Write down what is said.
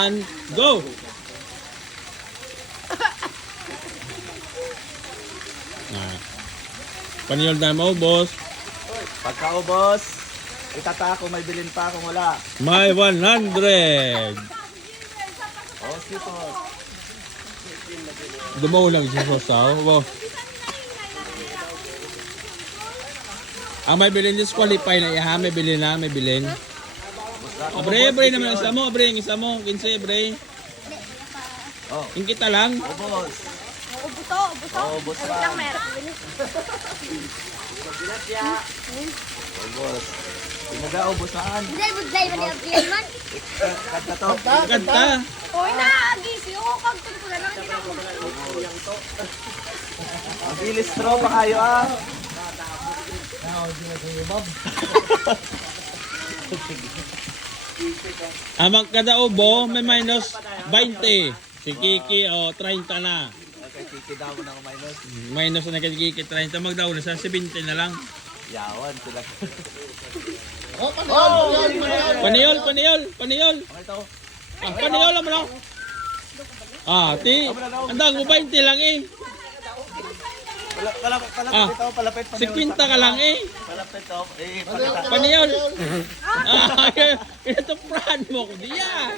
And go! Paniyol na mo, boss. Pagkaubos, itatako, may bilin pa kung wala. May 100. Oh, sipos. Dumaw lang si Sosaw. Ang may bilin disqualify na iha. May bilin na, may bilin. Bre naman ang isa mo. Bre, ang isa mo. 15, bre. Oh. Yung kita lang. Ubos. Ubuto. Oh, ubos Ano lang meron? Ubos. Pinag-aubos saan? Hindi, budlay man yung piyan man. Kanta to. Kanta. Hoy na, agisi ako. Kagtun ko na lang. Hindi na ako. Mabilis tropa kayo ah. Amang kada ubo, may minus 20. Si Kiki, 30 na. Okay, kiki daw mo na minus. Minus na kay Kiki, 30. Magdaw na sa 70 na lang. Yawan sila. Paniyol. Okay to. Paniyol mo lang. Andang mo 20 lang eh. Palapit ito, palapit. 50 ka lang eh. Palapit to. Paniyol. Ito brand mo ko diya.